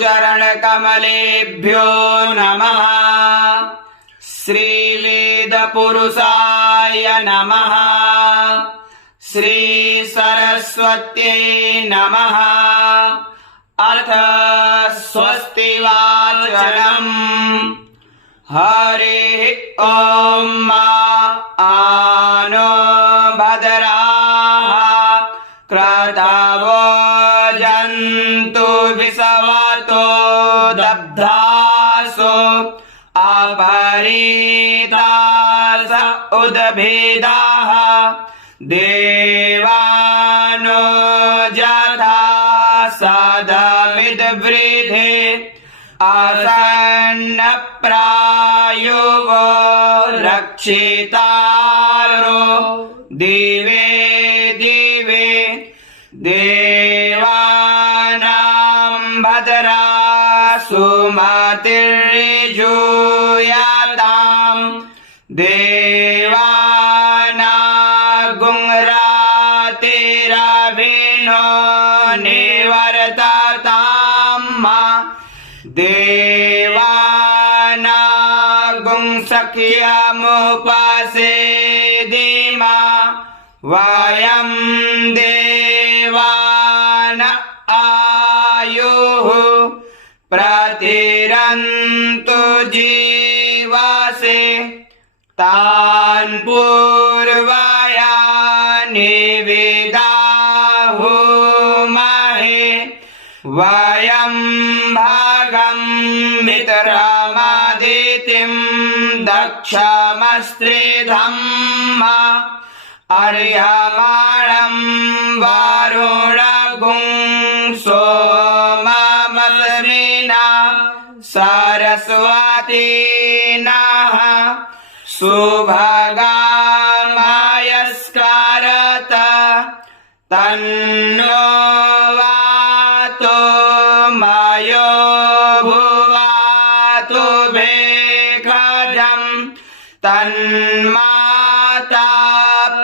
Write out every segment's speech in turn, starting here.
चरणकमलेभ्यो नमः। श्रीवेदपुरुषाय नमः। श्रीसरस्वत्यै नमः। अथ स्वस्ति वाचनम्। हरिः ॐ आनो भद्राः क्रतवो जन्तु विषवतो दब्धासो अपरीतास उद्भिदाः देवानो जथा सदमिद्वृधे आसन्नप्रायुवो रक्षितारो दिवे दिवे देवानां भद्रा सुमतिर्यजूयताम् देवानागुंरातिरभिनो निवर्तताम् देवानागुंसख्यमुपसेदिमा वयं देवान आयुः प्रतिरन्तु जीवसे तान् पूर्वया निविदाहुमहे वयं भगं मित्रमदितिं दक्षमस्त्रिधम् अर्यमाणं वरुणगुं सोममस्मिना सरस्वतीनः सुभगामयस्करत तन्नो वातो मयो भुवातु भेषजम् तन्माता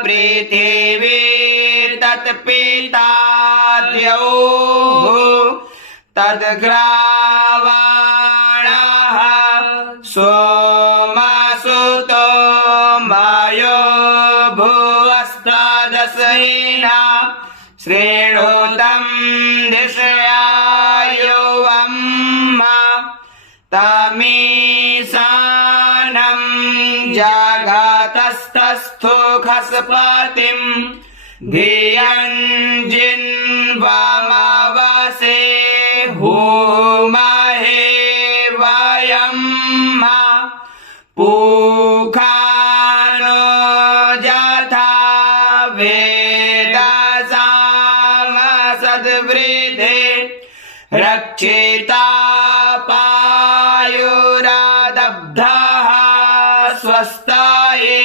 पृथिवी तत्पिता द्यौः तद्ग्रावाणः सोमसुतो मयो भुवस्तदस्यिना श्रेणोतं दिशयायुवम् तमीशानं जगतस्तस्थो खस्पतिम् धियञ्जिन्वमवसे हूमहे वयम् पूखानो यथा वेदसामसद्वृधे रक्षिता पायुरादब्धः स्वस्ताये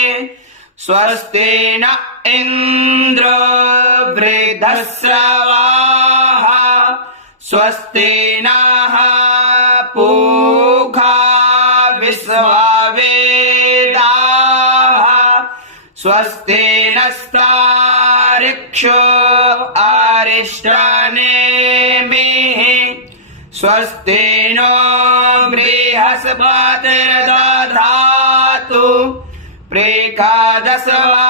स्वस्ति न इन्द्रो वृद्धश्रवाः स्वस्ति नः पूषा विश्ववेदाः स्वस्ति नस्तार्क्ष्यो अरिष्टनेमिः स्वस्ति नो बृहस्पतिर्दधातु प्रेकादशवा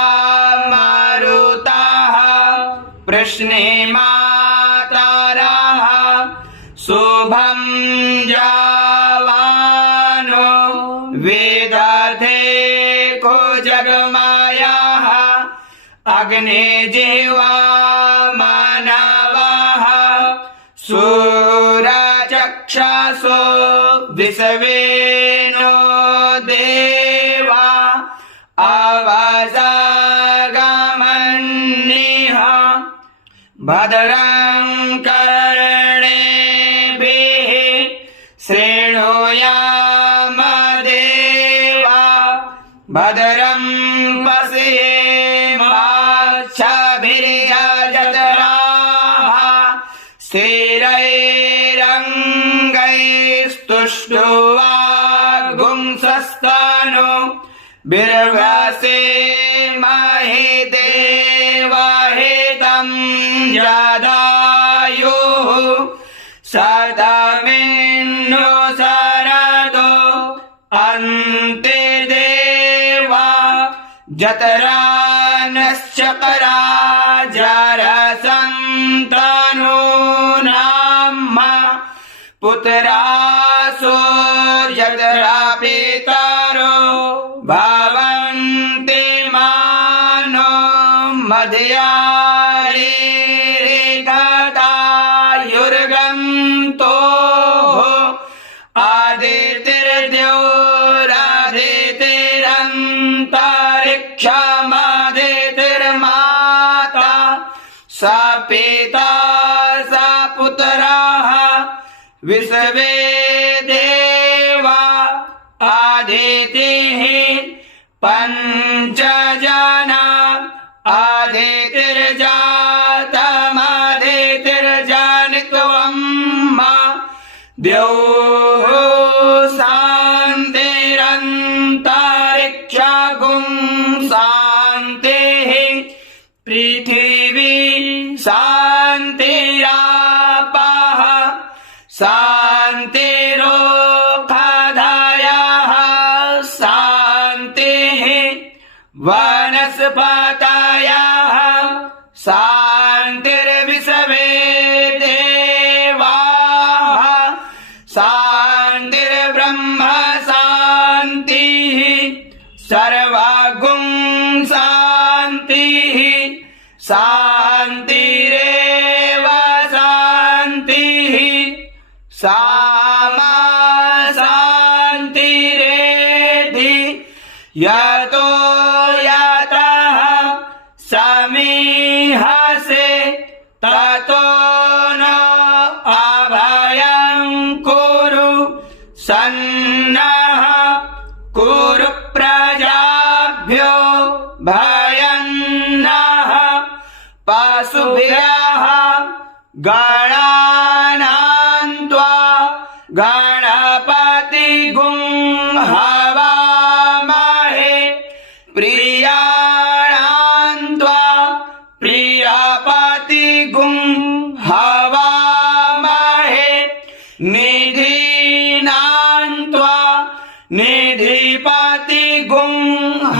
मारुताः प्रश्नेमातरः शुभं जावानो वेदर्थे को जगमायाः अग्ने जिह्वा मानवाः सूरचक्षुषो विश्वेनो देवा अवजागमन्निह भद्रं कर्णेभिः शृणुयाम देवा भद्रं पश्येमाक्षभिर्यजत्राः स्थिरैरङ्गैस्तुष्ट्वा बिर्वसे महि देवहितं जदायुः सतमे अन्ते देवा जतरानश्चकरा जरसन्तनूनाम् पुत्रासो जतरा पितरो भवन्ति मानो मध्यायुर्गन्तो आदितिर्द्योरादितिरन्तरिक्षमादितिर्माता स पिता स पुत्राः विश्वे देवा आदितिः पञ्चजना आदितिर्जातमादितिर्जानित्वम् द्यौः शान्तिरन्तरिक्षगुं शान्तिः पृथिवी शान्तिरापः शान्तिरोषधयः शान्तिः वनस्पतयः शान्तिर्विश्वे देवाः शान्तिर्ब्रह्म शान्तिः सर्वगुं शान्तिः शान्तिरेव शान्तिः सामा शान्तिरेधि यतो यतः समीहसे ततो न अभयं कुरु सन्नः कुरु प्रजाभ्यो भयं नः पशुभ्यः गणानां त्वा गणपतिगुं हवामहे प्रियाणां त्वा प्रियपतिगुं हवामहे निधीनां त्वा निधिपतिगुं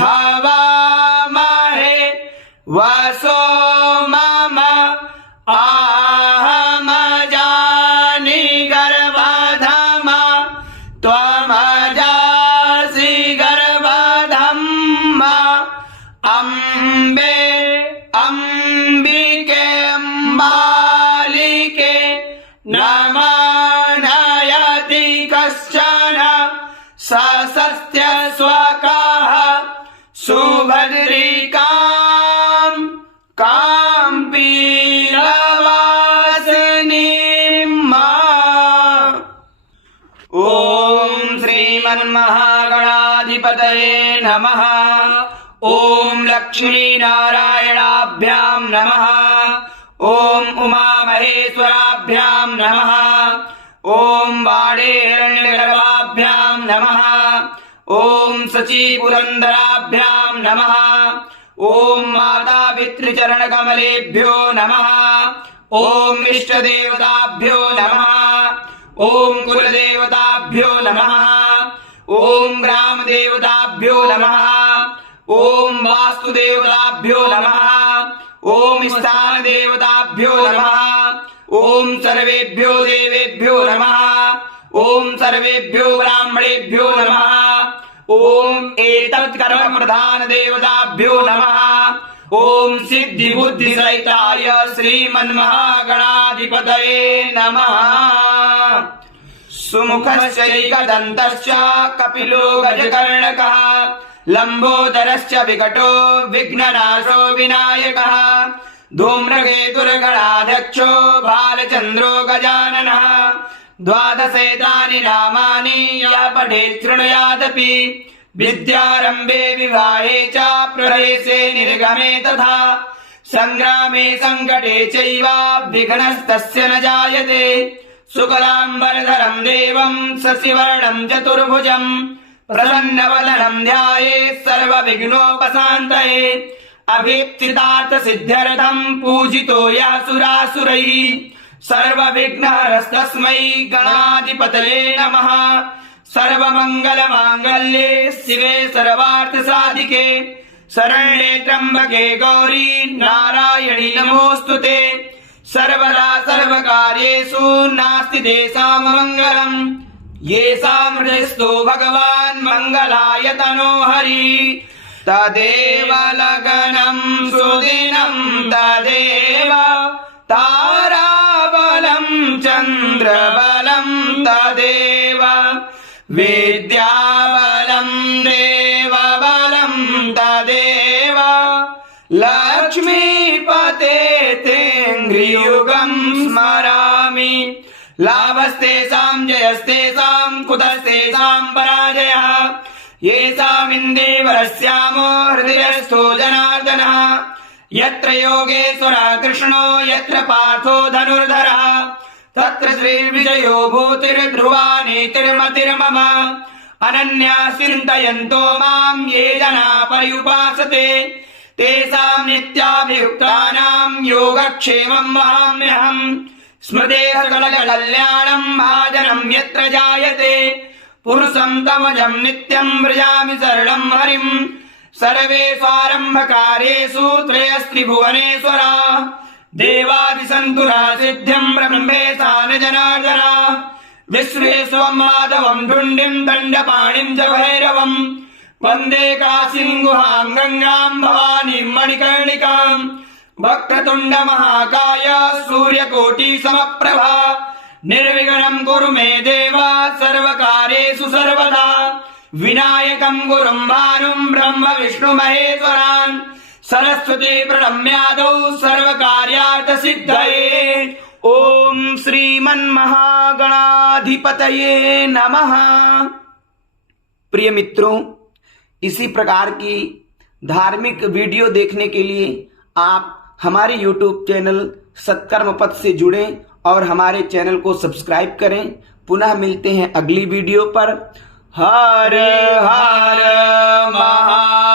हवामहे वसो मम आहमजानि गर्भधम त्वमजासि गर्भधम् अम्बे अम्बिके अम्बालिके नमनयति कश्चन ससस्त्य स्वकः सुभद्रिकां काम्पीलवासिनीम् ॐ श्रीमन्महागणाधिपतये नमः। ॐ लक्ष्मीनारायणाभ्यां नमः। ॐ उमामहेश्वराभ्यां नमः। ॐ बाणेहिरण्यगर्भाभ्यां नमः। ॐ शचीपुरन्दराभ्यां नमः। ॐ मातापितृचरणकमलेभ्यो नमः। ॐ इष्टदेवताभ्यो नमः। ॐ कुलदेवताभ्यो नमः। ॐ ग्रामदेवताभ्यो नमः। ॐ वास्तुदेवताभ्यो नमः। ॐ स्थानदेवताभ्यो नमः। ॐ सर्वेभ्यो देवेभ्यो नमः। ॐ सर्वेभ्यो ब्राह्मणेभ्यो नमः। ॐ एतत्कर्म प्रधान देवताभ्यो नमः। ॐ सिद्धिबुद्धिसहिताय श्रीमन्महागणाधिपतये नमः। सुमुखश्चैकदन्तश्च कपिलो गजकर्णकः लम्बोदरश्च विकटो विघ्ननाशो विनायकः धूम्रकेतुर्गणाध्यक्षो बालचन्द्रो गजाननः। द्वादशेतानि नामानि यः पठेत् शृणुयादपि विद्यारम्भे विवाहे च प्रवेशे निर्गमे तथा सङ्ग्रामे सङ्कटे चैव विघ्नस्तस्य न जायते। शुक्लाम्बरधरं देवं शशिवर्णं चतुर्भुजं प्रसन्नवदनं ध्यायेत् सर्वविघ्नोपशान्तये। अभीप्सितार्थसिद्ध्यर्थं पूजितो यः सुरासुरैः सर्वविघ्नहरस्तस्मै गणाधिपतये नमः। सर्वमङ्गलमाङ्गल्ये शिवे सर्वार्थसाधिके शरण्ये त्र्यम्बके गौरी नारायणी नमोऽस्तुते। सर्वदा सर्वकार्येषु नास्ति तेषां मङ्गलम् येषां हृदयस्थो भगवान् मङ्गलाय तनो हरिः। तदेव लग्नं सुदिनं तदेव ताराबलं चन्द्रबलं तदेव विद्याबलं देवबलं तदेव लक्ष्मीपते तेऽङ्घ्रियुगं स्मरामि। लाभस्तेषां जयस्तेषां कुतस्तेषां पराजयः येषामिन्देवरस्यामो हृदयस्थो जनार्दनः। यत्र योगेश्वरः कृष्णो यत्र पार्थो धनुर्धरः तत्र श्रीर्विजयो भूतिर्ध्रुवा नीतिर्मतिर्मम। अनन्या चिन्तयन्तो मां ये जना पर्युपासते तेषां नित्याभियुक्तानां योगक्षेमं वहाम्यहम्। स्मृतेः सकलकल्याणं महाजनं यत्र जायते पुरुषं तमजं नित्यं व्रजामि शरणं हरिम्। सर्वेष्वारम्भकार्येषु त्रयस्त्रिभुवनेश्वरा देवादिसन्तुरा सिद्धिं ब्रह्मेशान जनार्दना। विश्वेश्वं माधवं धुण्डिं दण्डपाणिं च भैरवम् वन्दे काशीं गुहां गङ्गां भवानीं मणिकर्णिकाम्। वक्रतुण्ड महाकाय सूर्यकोटि समप्रभा निर्विघ्नं कुरु मे देव सर्वकार्येषु सर्वदा। विनायकं गुरुं भानुं ब्रह्म विष्णु महेश्वरान् सरस्वती प्रणम्यादौ सर्वकार्यार्थ सिद्धये। ओम श्रीमन्महागणाधिपतये नमः। प्रिय मित्रों, इसी प्रकार की धार्मिक वीडियो देखने के लिए आप हमारे YouTube चैनल सत्कर्म पथ से जुड़ें और हमारे चैनल को सब्सक्राइब करें। पुनः मिलते हैं अगली वीडियो पर। हर हर महा